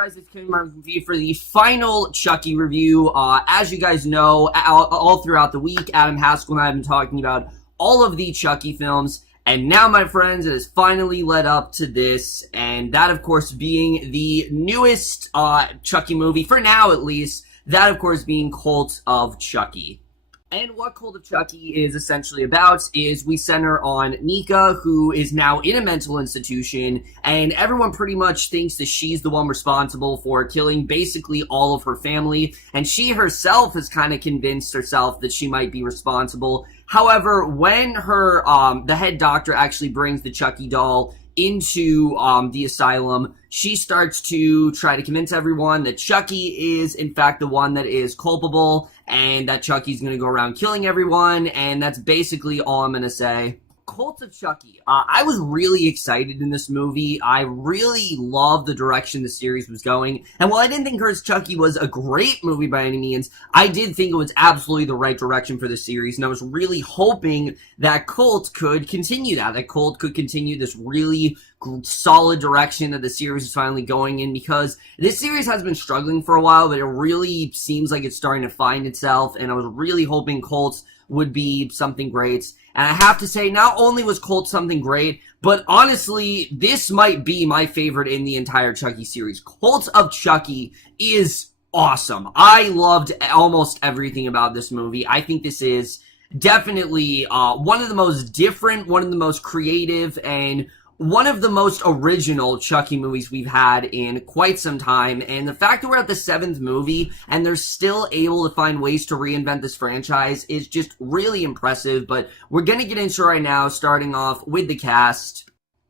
guys, it's King Mark review for the final Chucky review. As you guys know, all throughout the week, Adam Haskell and I have been talking about all of the Chucky films, and now, my friends, it has finally led up to this, and that, of course, being the newest Chucky movie, for now at least, that, of course, being Cult of Chucky. And what Cult of Chucky is essentially about is we center on Nika, who is now in a mental institution, and everyone pretty much thinks that she's the one responsible for killing basically all of her family, and she herself has kind of convinced herself that she might be responsible. However, when her, the head doctor actually brings the Chucky doll into the asylum, she starts to try to convince everyone that Chucky is, in fact, the one that is culpable, and that Chucky's gonna go around killing everyone, and that's basically all I'm gonna say. Cult of Chucky. I was really excited in this movie. I really loved the direction the series was going. And while I didn't think Cursed Chucky was a great movie by any means, I did think it was absolutely the right direction for the series. And I was really hoping that Cult could continue that. That Cult could continue this really solid direction that the series is finally going in, because this series has been struggling for a while, but it really seems like it's starting to find itself. And I was really hoping Cult would be something great. And I have to say, not only was Cult something great, but honestly, this might be my favorite in the entire Chucky series. Cult of Chucky is awesome. I loved almost everything about this movie. I think this is definitely one of the most different, one of the most creative, and one of the most original Chucky movies we've had in quite some time. And the fact that we're at the 7th movie and they're still able to find ways to reinvent this franchise is just really impressive. But we're gonna get into it right now, starting off with the cast.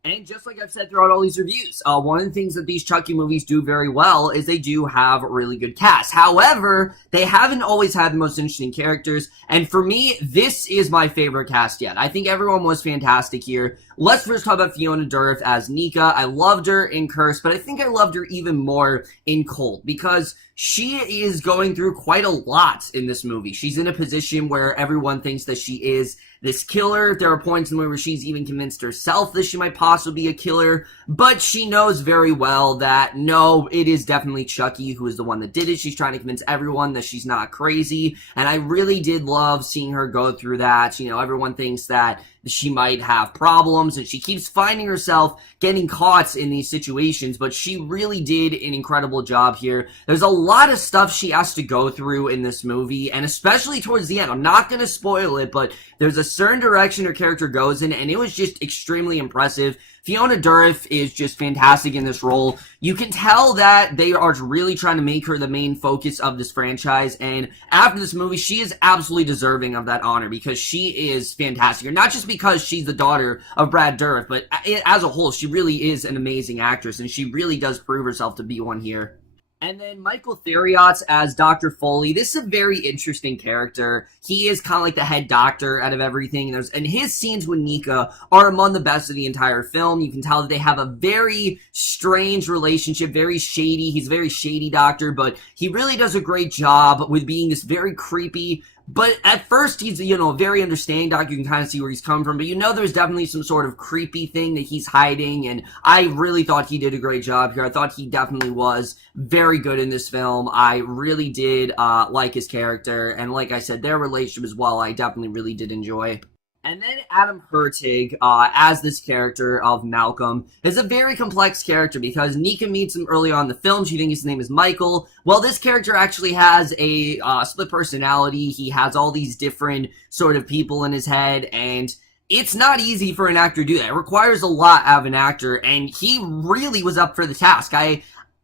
And just like I've said throughout all these reviews, one of the things that these Chucky movies do very well is they do have really good casts. However, they haven't always had the most interesting characters, and for me, this is my favorite cast yet. I think everyone was fantastic here. Let's first talk about Fiona Dourif as Nika. I loved her in Curse, but I think I loved her even more in Cult, because she is going through quite a lot in this movie. She's in a position where everyone thinks that she is this killer. There are points in the movie where she's even convinced herself that she might possibly be a killer, but she knows very well that, no, it is definitely Chucky who is the one that did it. She's trying to convince everyone that she's not crazy, and I really did love seeing her go through that. You know, everyone thinks that she might have problems, and she keeps finding herself getting caught in these situations, but she really did an incredible job here. There's a lot of stuff she has to go through in this movie, and especially towards the end. I'm not going to spoil it, but there's a certain direction her character goes in, and it was just extremely impressive. Fiona Dourif is just fantastic in this role. You can tell that they are really trying to make her the main focus of this franchise, and after this movie, she is absolutely deserving of that honor, because she is fantastic. Not just because she's the daughter of Brad Dourif, but as a whole, she really is an amazing actress, and she really does prove herself to be one here. And then Michael Therriault as Dr. Foley. This is a very interesting character. He is kind of like the head doctor out of everything. And his scenes with Nika are among the best of the entire film. You can tell that they have a very strange relationship, very shady. He's a very shady doctor, but he really does a great job with being this very creepy. But at first, he's, you know, a very understanding doctor. You can kind of see where he's come from. But you know there's definitely some sort of creepy thing that he's hiding. And I really thought he did a great job here. I thought he definitely was very good in this film. I really did like his character. And like I said, their relationship as well, I definitely really did enjoy. And then Adam Hurtig, as this character of Malcolm, is a very complex character, because Nika meets him early on in the film. She thinks his name is Michael. Well, this character actually has a split personality. He has all these different sort of people in his head, and it's not easy for an actor to do that. It requires a lot out of an actor, and he really was up for the task.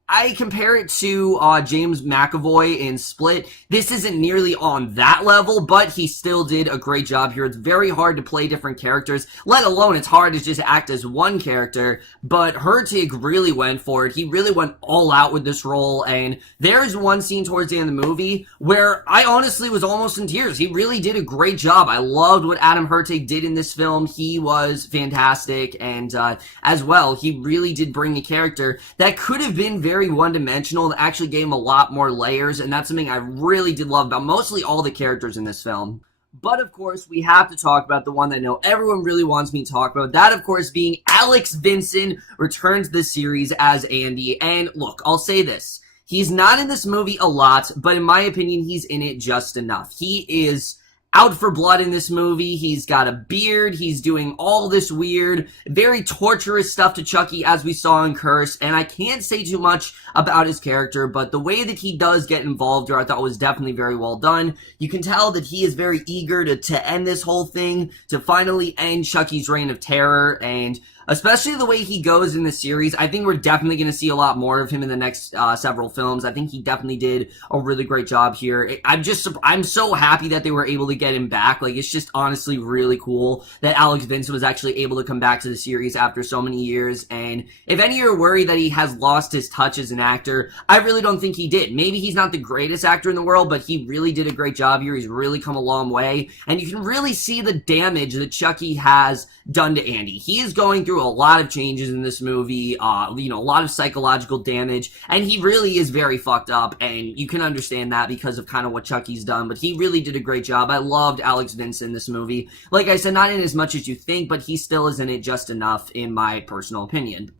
I compare it to James McAvoy in Split. This isn't nearly on that level, but he still did a great job here. It's very hard to play different characters, let alone it's hard to just act as one character, but Hurtig really went for it. He really went all out with this role, and there's one scene towards the end of the movie where I honestly was almost in tears. He really did a great job. I loved what Adam Hurtig did in this film. He was fantastic, and as well, he really did bring a character that could have been very one-dimensional, that actually gave him a lot more layers, and that's something I really did love about mostly all the characters in this film. But of course, we have to talk about the one that I know everyone really wants me to talk about. That, of course, being Alex Vincent returns to the series as Andy. And look, I'll say this. He's not in this movie a lot, but in my opinion, he's in it just enough. He is out for blood in this movie. He's got a beard. He's doing all this weird, very torturous stuff to Chucky, as we saw in Curse. And I can't say too much about his character, but the way that he does get involved here, I thought was definitely very well done. You can tell that he is very eager to end this whole thing, to finally end Chucky's reign of terror, and especially the way he goes in the series. I think we're definitely going to see a lot more of him in the next several films. I think he definitely did a really great job here. I'm so happy that they were able to get him back. Like, it's just honestly really cool that Alex Vincent was actually able to come back to the series after so many years. And if any of you are worried that he has lost his touch as an actor, I really don't think he did. Maybe he's not the greatest actor in the world, but he really did a great job here. He's really come a long way. And you can really see the damage that Chucky has done to Andy. He is going through a lot of changes in this movie, a lot of psychological damage, and he really is very fucked up, and you can understand that because of kind of what Chucky's done, but he really did a great job. I loved Alex Vincent in this movie. Like I said, not in as much as you think, but he still is in it just enough, in my personal opinion.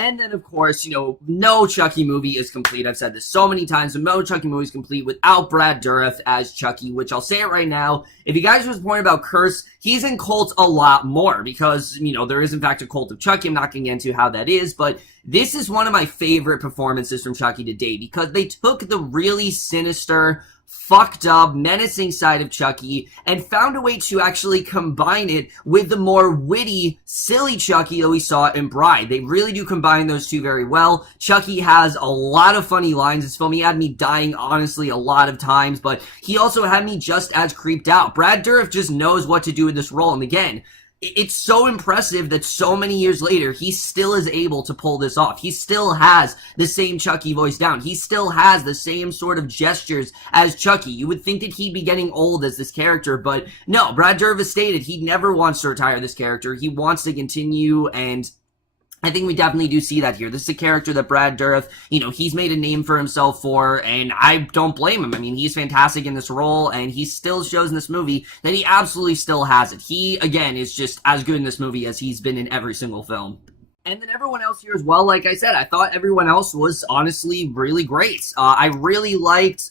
And then, of course, no Chucky movie is complete. I've said this so many times, but no Chucky movie is complete without Brad Dourif as Chucky, which I'll say it right now. If you guys was pointing about Curse, he's in Cult a lot more because, there is, in fact, a Cult of Chucky. I'm not going to get into how that is, but this is one of my favorite performances from Chucky to date because they took the really sinister, fucked up, menacing side of Chucky and found a way to actually combine it with the more witty, silly Chucky that we saw in Bride. They really do combine those two very well. Chucky has a lot of funny lines in this film. He had me dying, honestly, a lot of times, but he also had me just as creeped out. Brad Dourif just knows what to do with this role, and again, it's so impressive that so many years later, he still is able to pull this off. He still has the same Chucky voice down. He still has the same sort of gestures as Chucky. You would think that he'd be getting old as this character, but no, Brad Dourif stated he never wants to retire this character. He wants to continue, and I think we definitely do see that here. This is a character that Brad Dourif, he's made a name for himself for, and I don't blame him. I mean, he's fantastic in this role, and he still shows in this movie that he absolutely still has it. He, again, is just as good in this movie as he's been in every single film. And then everyone else here as well, like I said, I thought everyone else was honestly really great. I really liked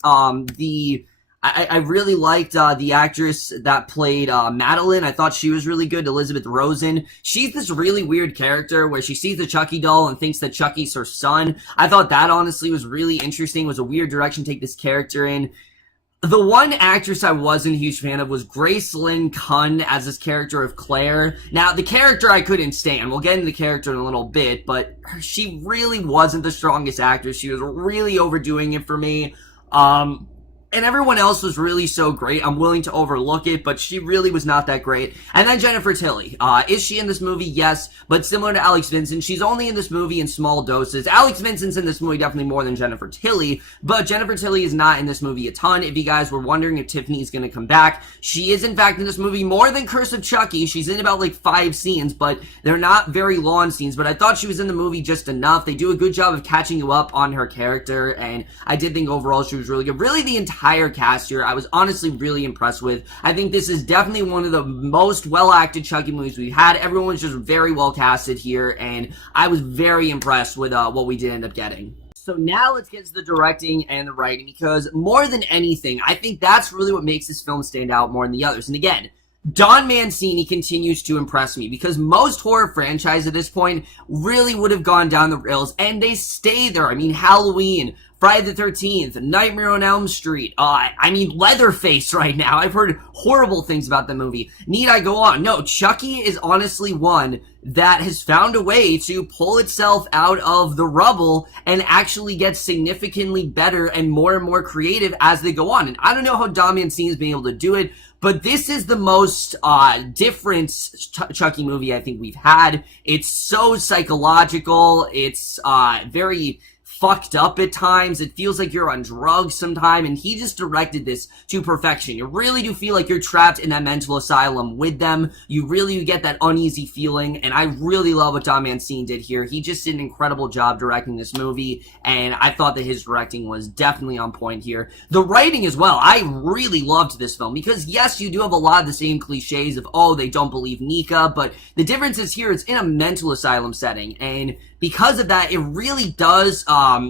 I really liked the actress that played Madeline. I thought she was really good, Elizabeth Rosen. She's this really weird character where she sees the Chucky doll and thinks that Chucky's her son. I thought that honestly was really interesting. It was a weird direction to take this character in. The one actress I wasn't a huge fan of was Grace Lynn Kunn as this character of Claire. Now, the character I couldn't stand. We'll get into the character in a little bit, but she really wasn't the strongest actress. She was really overdoing it for me. And everyone else was really so great. I'm willing to overlook it, but she really was not that great. And then Jennifer Tilly. Is she in this movie? Yes. But similar to Alex Vincent, she's only in this movie in small doses. Alex Vincent's in this movie definitely more than Jennifer Tilly, but Jennifer Tilly is not in this movie a ton. If you guys were wondering if Tiffany's gonna come back, she is in fact in this movie more than Curse of Chucky. She's in about like 5 scenes, but they're not very long scenes. But I thought she was in the movie just enough. They do a good job of catching you up on her character, and I did think overall she was really good. Really, the entire cast here I was honestly really impressed with. I think this is definitely one of the most well-acted Chucky movies we've had. Everyone was just very well casted here, and I was very impressed with what we did end up getting. So now let's get to the directing and the writing, because more than anything, I think that's really what makes this film stand out more than the others. And again, Don Mancini continues to impress me, because most horror franchises at this point really would have gone down the rails, and they stay there. I mean, Halloween, Friday the 13th, Nightmare on Elm Street, Leatherface right now. I've heard horrible things about the movie. Need I go on? No, Chucky is honestly one that has found a way to pull itself out of the rubble and actually get significantly better and more creative as they go on. And I don't know how Don Mancini's been able to do it, but this is the most different Chucky movie I think we've had. It's so psychological. It's very fucked up at times. It feels like you're on drugs sometime, and he just directed this to perfection. You really do feel like you're trapped in that mental asylum with them. You really get that uneasy feeling, and I really love what Don Mancini did here. He just did an incredible job directing this movie, and I thought that his directing was definitely on point here. The writing as well, I really loved this film, because yes, you do have a lot of the same cliches of, oh, they don't believe Nika, but the difference is here, it's in a mental asylum setting, and because of that, it really does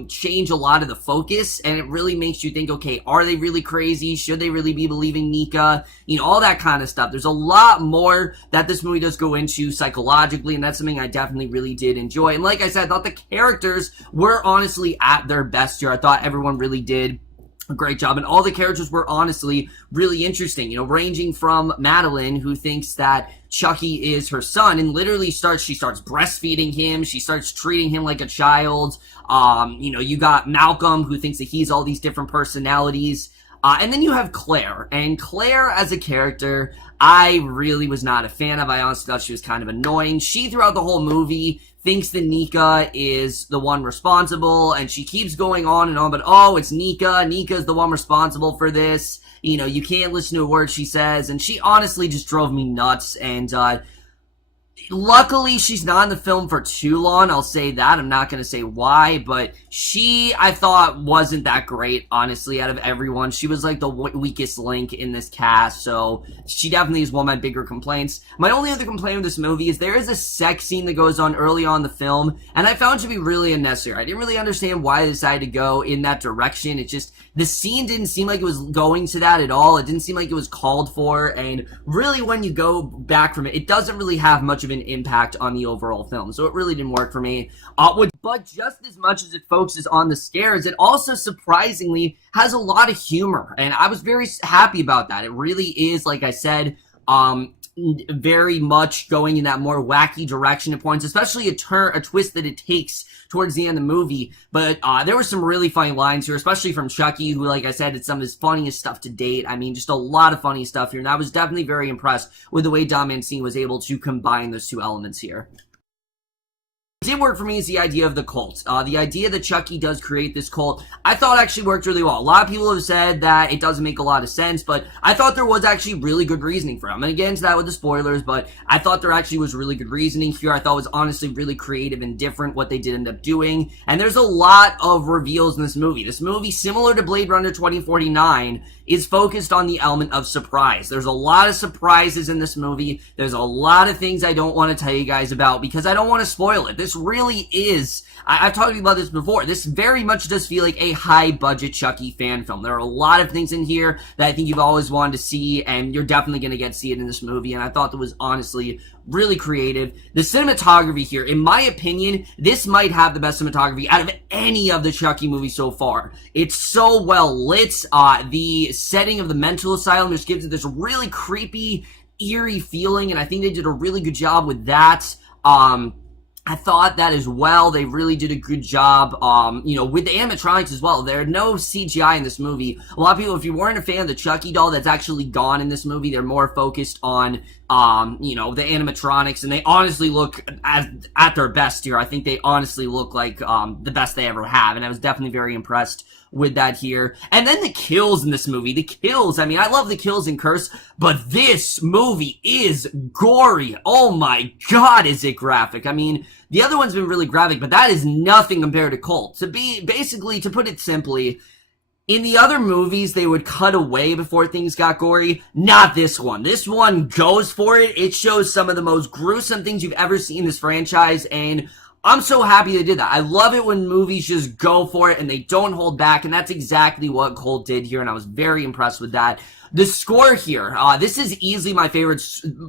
change a lot of the focus, and it really makes you think, okay, are they really crazy? Should they really be believing Nika? You know, all that kind of stuff. There's a lot more that this movie does go into psychologically, and that's something I definitely really did enjoy. And like I said, I thought the characters were honestly at their best here. I thought everyone really did a great job, and all the characters were honestly really interesting, you know, ranging from Madeline, who thinks that Chucky is her son, and literally she starts breastfeeding him, she starts treating him like a child. You know, you got Malcolm, who thinks that he's all these different personalities, and then you have Claire, and Claire as a character, I really was not a fan of. I honestly thought she was kind of annoying. She, throughout the whole movie, thinks that Nika is the one responsible, and she keeps going on and on, but oh, it's Nika. Nika's the one responsible for this. You know, you can't listen to a word she says, and she honestly just drove me nuts, and luckily, she's not in the film for too long, I'll say that. I'm not going to say why, but she, I thought, wasn't that great, honestly, out of everyone. She was, like, the weakest link in this cast, so she definitely is one of my bigger complaints. My only other complaint with this movie is there is a sex scene that goes on early on in the film, and I found it to be really unnecessary. I didn't really understand why they decided to go in that direction. It just, the scene didn't seem like it was going to that at all. It didn't seem like it was called for, and really, when you go back from it, it doesn't really have much of an impact on the overall film, so it really didn't work for me. But just as much as it focuses on the scares, it also surprisingly has a lot of humor, and I was very happy about that. It really is, like I said, very much going in that more wacky direction at points, especially a twist that it takes towards the end of the movie. But there were some really funny lines here, especially from Chucky, who, like I said, it's some of his funniest stuff to date. I mean, just a lot of funny stuff here, and I was definitely very impressed with the way Don Mancini was able to combine those two elements here. What did work for me is the idea of the cult. The idea that Chucky does create this cult, I thought actually worked really well. A lot of people have said that it doesn't make a lot of sense, but I thought there was actually really good reasoning for it. I'm going to get into that with the spoilers, but I thought there actually was really good reasoning here. I thought it was honestly really creative and different what they did end up doing, and there's a lot of reveals in this movie. This movie, similar to Blade Runner 2049, is focused on the element of surprise. There's a lot of surprises in this movie. There's a lot of things I don't want to tell you guys about because I don't want to spoil it. This really is, I've talked to you about this before, this very much does feel like a high-budget Chucky fan film. There are a lot of things in here that I think you've always wanted to see, and you're definitely going to get to see it in this movie, and I thought that was honestly really creative. The cinematography here, in my opinion, this might have the best cinematography out of any of the Chucky movies so far. It's so well lit. The setting of the mental asylum just gives it this really creepy, eerie feeling, and I think they did a really good job with that. I thought that as well. They really did a good job, you know, with the animatronics as well. There are no CGI in this movie. A lot of people, if you weren't a fan of the Chucky doll, that's actually gone in this movie. They're more focused on, you know, the animatronics, and they honestly look at their best here. I think they honestly look like the best they ever have, and I was definitely very impressed with that here. And then the kills in this movie. The kills, I mean, I love the kills in Curse, but this movie is gory. Oh my god, is it graphic. I mean, the other one's been really graphic, but that is nothing compared to Cult. Basically, to put it simply, in the other movies, they would cut away before things got gory. Not this one. This one goes for it. It shows some of the most gruesome things you've ever seen in this franchise, and I'm so happy they did that. I love it when movies just go for it and they don't hold back, and that's exactly what Cult did here, and I was very impressed with that. The score here, this is easily my favorite,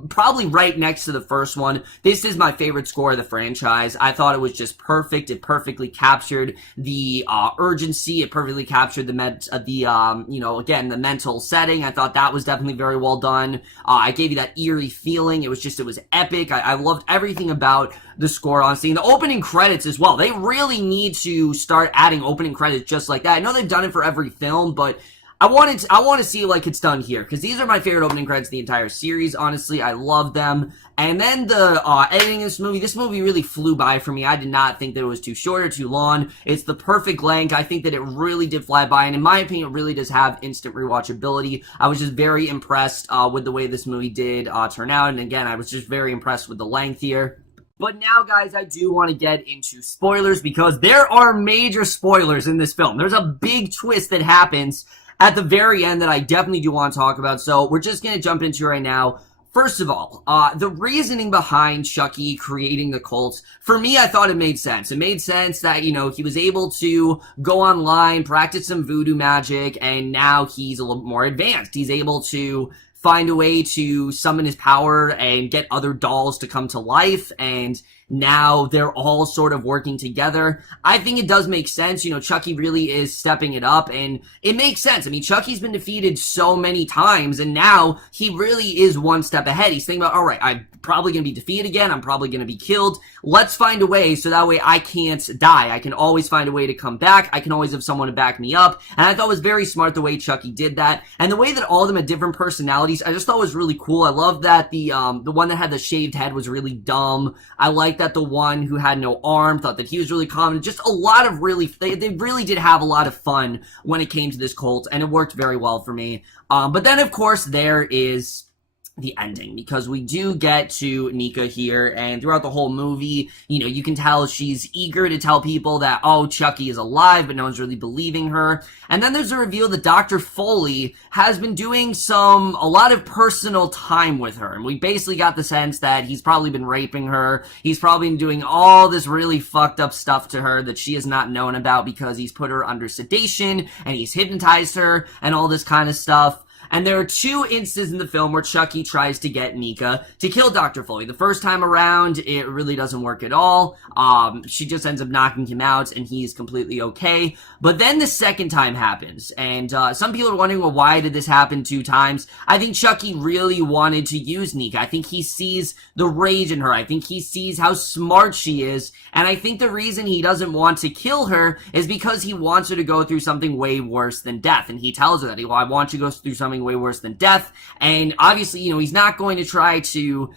probably right next to the first one. This is my favorite score of the franchise. I thought it was just perfect. It perfectly captured the urgency. It perfectly captured the you know, again, the mental setting. I thought that was definitely very well done. I gave you that eerie feeling. It was epic. I loved everything about the score, honestly. And the opening credits as well. They really need to start adding opening credits just like that. I know they've done it for every film, but I want to see like it's done here, because these are my favorite opening credits of the entire series. Honestly, I love them. And then the editing of this movie really flew by for me. I did not think that it was too short or too long. It's the perfect length. I think that it really did fly by, and in my opinion, it really does have instant rewatchability. I was just very impressed with the way this movie did turn out, and again, I was just very impressed with the length here. But now, guys, I do want to get into spoilers, because there are major spoilers in this film. There's a big twist that happens at the very end that I definitely do want to talk about, so we're just going to jump into it right now. First of all, the reasoning behind Chucky creating the cult, for me, I thought it made sense. It made sense that, you know, he was able to go online, practice some voodoo magic, and now he's a little more advanced. He's able to find a way to summon his power and get other dolls to come to life, and now they're all sort of working together. I think it does make sense. You know, Chucky really is stepping it up, and it makes sense. I mean, Chucky's been defeated so many times, and now he really is one step ahead. He's thinking about, all right, I'm probably going to be defeated again. I'm probably going to be killed. Let's find a way so that way I can't die. I can always find a way to come back. I can always have someone to back me up. And I thought it was very smart the way Chucky did that. And the way that all of them had different personalities, I just thought was really cool. I love that the one that had the shaved head was really dumb. I like that the one who had no arm, thought that he was really common. Just a lot of really, they really did have a lot of fun when it came to this cult, and it worked very well for me. But then, of course, there is the ending, because we do get to Nika here, and throughout the whole movie, you know, you can tell she's eager to tell people that, oh, Chucky is alive, but no one's really believing her. And then there's a reveal that Dr. Foley has been doing a lot of personal time with her, and we basically got the sense that he's probably been raping her. He's probably been doing all this really fucked up stuff to her that she has not known about, because he's put her under sedation, and he's hypnotized her, and all this kind of stuff. And there are two instances in the film where Chucky tries to get Nika to kill Dr. Foley. The first time around, it really doesn't work at all. She just ends up knocking him out, and he's completely okay. But then the second time happens, and some people are wondering, well, why did this happen 2 times? I think Chucky really wanted to use Nika. I think he sees the rage in her. I think he sees how smart she is, and I think the reason he doesn't want to kill her is because he wants her to go through something way worse than death. And he tells her that, well, I want you to go through something way worse than death. And obviously, you know, he's not going to try to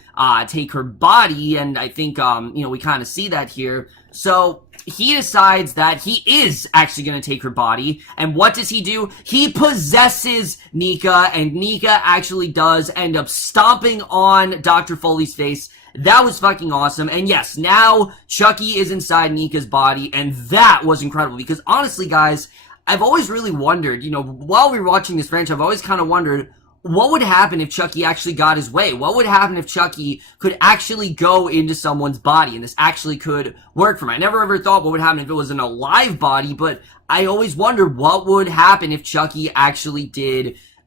take her body, and I think, you know, we kind of see that here. So he decides that he is actually going to take her body, and what does he do? He possesses Nika, and Nika actually does end up stomping on Dr. Foley's face. That was fucking awesome. And yes, now Chucky is inside Nika's body, and that was incredible, because honestly, guys, I've always really wondered, you know, while we were watching this franchise, I've always kind of wondered, what would happen if Chucky actually got his way? What would happen if Chucky could actually go into someone's body, and this actually could work for him? I never ever thought what would happen if it was an alive body, but I always wondered what would happen if Chucky actually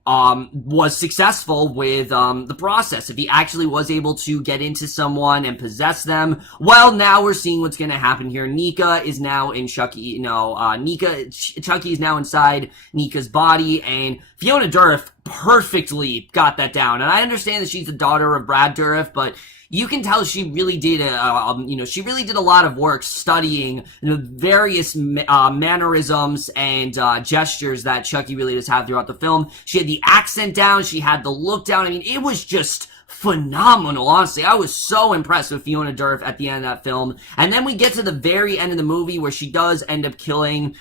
was successful with the process, if he actually was able to get into someone and possess them. Well, now we're seeing what's going to happen here. Nika is now in Chucky, Chucky is now inside Nika's body, and Fiona Dourif perfectly got that down. And I understand that she's the daughter of Brad Dourif, but you can tell she really did she really did a lot of work studying the various mannerisms and gestures that Chucky really does have throughout the film. She had the accent down, she had the look down. I mean, it was just phenomenal, honestly. I was so impressed with Fiona Dourif at the end of that film. And then we get to the very end of the movie where she does end up killing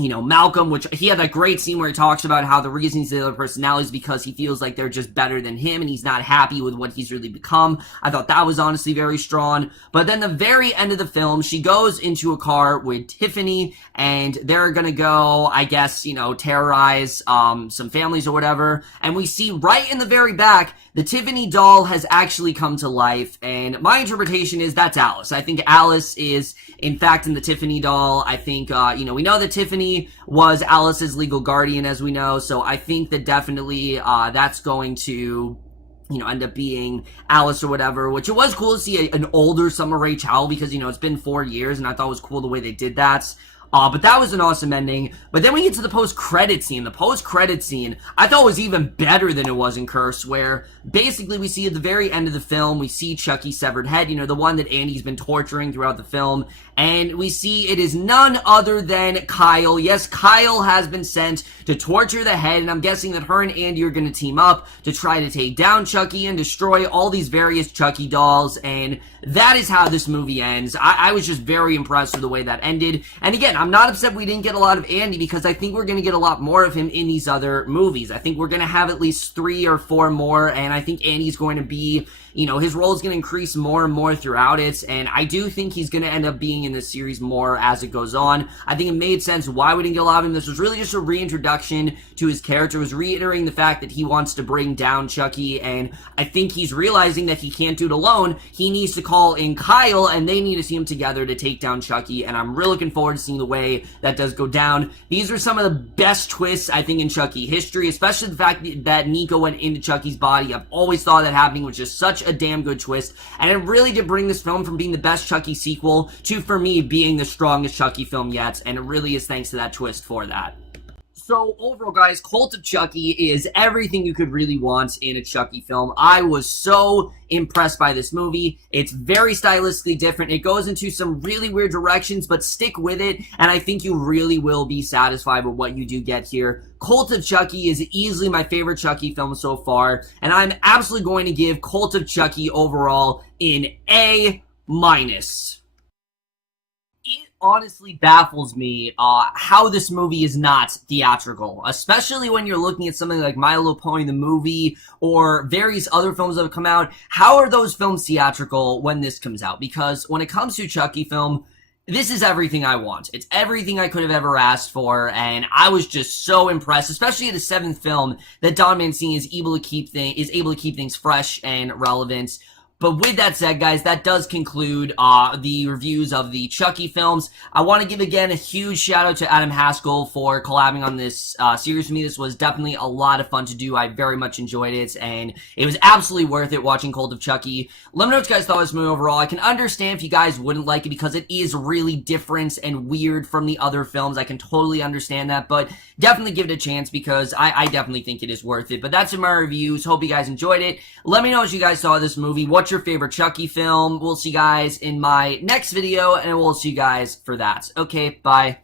Malcolm, which he had that great scene where he talks about how the reason he's the other personality is because he feels like they're just better than him, and he's not happy with what he's really become. I thought that was honestly very strong. But then the very end of the film, she goes into a car with Tiffany, and they're gonna go, I guess, terrorize some families or whatever. And we see right in the very back, the Tiffany doll has actually come to life, and my interpretation is that's Alice. I think Alice is, in fact, in the Tiffany doll. I think, we know that Tiffany was Alice's legal guardian, as we know, so I think that definitely that's going to end up being Alice or whatever, which it was cool to see an older Summer Rae Chow, because, it's been 4 years, and I thought it was cool the way they did that. But that was an awesome ending. But then we get to the post-credit scene. The post-credit scene, I thought was even better than it was in Curse, where basically we see at the very end of the film, we see Chucky's severed head, you know, the one that Andy's been torturing throughout the film, and we see it is none other than Kyle. Yes, Kyle has been sent to torture the head, and I'm guessing that her and Andy are going to team up to try to take down Chucky and destroy all these various Chucky dolls, and that is how this movie ends. I was just very impressed with the way that ended, and again, I'm not upset we didn't get a lot of Andy, because I think we're going to get a lot more of him in these other movies. I think we're going to have at least 3 or 4 more, and I think Andy's going to be, you know, his role is going to increase more and more throughout it, and I do think he's going to end up being in this series more as it goes on. I think it made sense why we didn't get a lot of him. This was really just a reintroduction to his character. It was reiterating the fact that he wants to bring down Chucky, and I think he's realizing that he can't do it alone. He needs to call in Kyle, and they need to see him together to take down Chucky, and I'm really looking forward to seeing the way that does go down. These are some of the best twists, I think, in Chucky history, especially the fact that Nico went into Chucky's body. I've always thought that happening was just such a damn good twist, and it really did bring this film from being the best Chucky sequel to, for me, being the strongest Chucky film yet, and it really is thanks to that twist for that. So, overall, guys, Cult of Chucky is everything you could really want in a Chucky film. I was so impressed by this movie. It's very stylistically different. It goes into some really weird directions, but stick with it, and I think you really will be satisfied with what you do get here. Cult of Chucky is easily my favorite Chucky film so far, and I'm absolutely going to give Cult of Chucky overall an A-. It honestly baffles me how this movie is not theatrical, especially when you're looking at something like My Little Pony the movie or various other films that have come out. How are those films theatrical when this comes out? Because when it comes to a Chucky film, this is everything I want. It's everything I could have ever asked for, and I was just so impressed, especially at the 7th film, that Don Mancini is able to keep things fresh and relevant. But with that said, guys, that does conclude the reviews of the Chucky films. I want to give, again, a huge shout-out to Adam Haskell for collabing on this series with me. This was definitely a lot of fun to do. I very much enjoyed it, and it was absolutely worth it watching Cult of Chucky. Let me know what you guys thought of this movie overall. I can understand if you guys wouldn't like it because it is really different and weird from the other films. I can totally understand that, but definitely give it a chance because I definitely think it is worth it. But that's in my reviews. Hope you guys enjoyed it. Let me know what you guys saw of this movie. What's your favorite Chucky film? We'll see you guys in my next video, and we'll see you guys for that. Okay, bye.